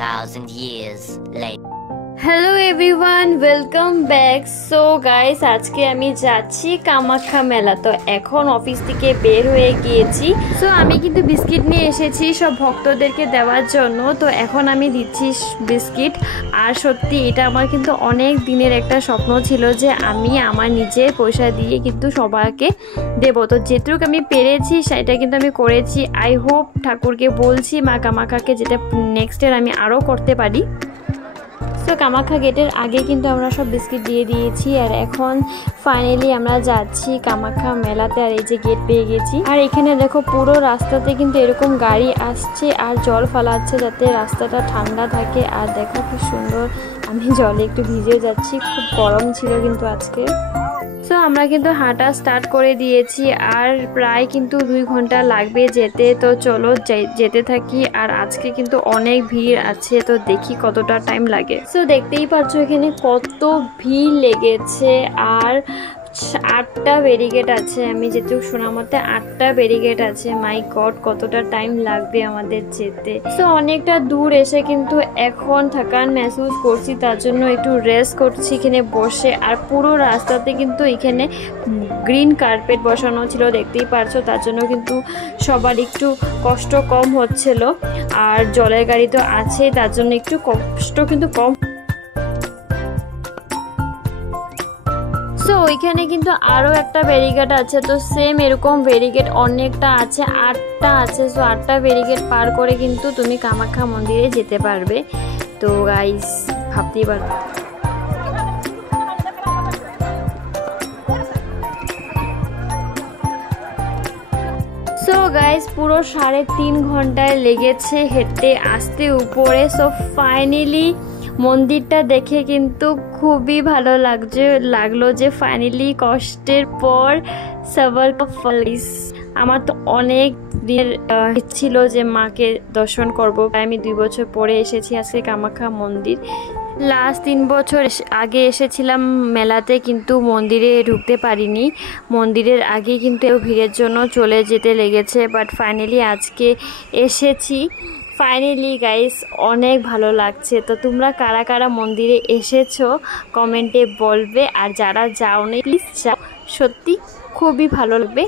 2,000 years later. Hello everyone, welcome back. So guys, আজকে আমি যাচ্ছি কামাখ্যা মেলা। তো এখন অফিস থেকে বের হয়ে গিয়েছি। সো আমি কিন্তু বিস্কিট নিয়ে এসেছি সব ভক্তদেরকে দেওয়ার জন্য। তো এখন আমি দিচ্ছি বিস্কিট। আর সত্যি এটা আমার কিন্তু অনেক দিনের একটা স্বপ্ন ছিল যে আমি আমার নিজের পয়সা দিয়ে কিন্তু সবাইকে দেবো। তো যেটুকু আমি পেরেছি সেটা কিন্তু আমি করেছি। আই হোপ, ঠাকুরকে বলছি মা কামাখ্যাকে যেটা নেক্সট ইয়ার আমি আরও করতে পারি। তো কামাখ্যা গেটের আগে কিন্তু আমরা সব বিস্কিট দিয়ে দিয়েছি। আর এখন ফাইনালি আমরা যাচ্ছি কামাখ্যা মেলাতে। আর এই যে গেট পেয়ে গেছি। আর এখানে দেখো পুরো রাস্তাতে কিন্তু এরকম গাড়ি আসছে আর জল ফালাচ্ছে যাতে রাস্তাটা ঠান্ডা থাকে। আর দেখো কি সুন্দর, আমি জলে একটু ভিজে যাচ্ছি, খুব গরম ছিল কিন্তু আজকে। তো আমরা কিন্তু হাঁটা স্টার্ট করে দিয়েছি আর প্রায় কিন্তু 2 ঘন্টা লাগবে যেতে। তো চলো যেতে থাকি। আর আজকে কিন্তু অনেক ভিড় আছে, তো দেখি কতটা টাইম লাগে। তো দেখতেই পাচ্ছ এখানে কত ভিড় লেগেছে। আর 8টা ব্যারিকেড আছে, আমি যেটুকু শোনা মতে 8টা ব্যারিকেড আছে। মাই গড, কতটা টাইম লাগবে আমাদের যেতে। তো অনেকটা দূর এসে কিন্তু এখন থাকার মেহসুস করছি, তার জন্য একটু রেস্ট করছি এখানে বসে। আর পুরো রাস্তাতে কিন্তু এখানে গ্রিন কার্পেট বসানো ছিল, দেখতেই পারছো। তার জন্য কিন্তু সবার একটু কষ্ট কম হচ্ছিল। আর জলের গাড়ি তো আছে, তার জন্য একটু কষ্ট কিন্তু কম। তো ওইখানে কিন্তু আরও একটা ব্যারিকেড আছে। তো সেম এরকম ব্যারিকেড অনেকটা আছে, 8টা আছে। সো 8টা ব্যারিকেড পার করে কিন্তু তুমি কামাখ্যা মন্দিরে যেতে পারবে। তো গাইস, ভাবতেই পারবে। সো গাইস, পুরো 3.5 ঘন্টায় লেগেছে হেঁটে আসতে উপরে। সো ফাইনালি মন্দিরটা দেখে কিন্তু খুবই ভালো লাগলো যে ফাইনালি কষ্টের পর সবার ফলিস। আমার তো অনেক দিনের ছিল যে মাকে দর্শন করব। আমি 2 বছর পরে এসেছি আজকে কামাখ্যা মন্দির। লাস্ট 3 বছর আগে এসেছিলাম মেলাতে, কিন্তু মন্দিরে ঢুকতে পারিনি। মন্দিরের আগে কিন্তু ভিড়ের জন্য চলে যেতে লেগেছে। বাট ফাইনালি আজকে এসেছি। ফাইনালি গাইস, অনেক ভালো লাগছে। তো তোমরা কারা কারা মন্দিরে এসেছো কমেন্টে বলবে। আর যারা যাওনি প্লিজ যাও, সত্যি খুবই ভালো লাগবে।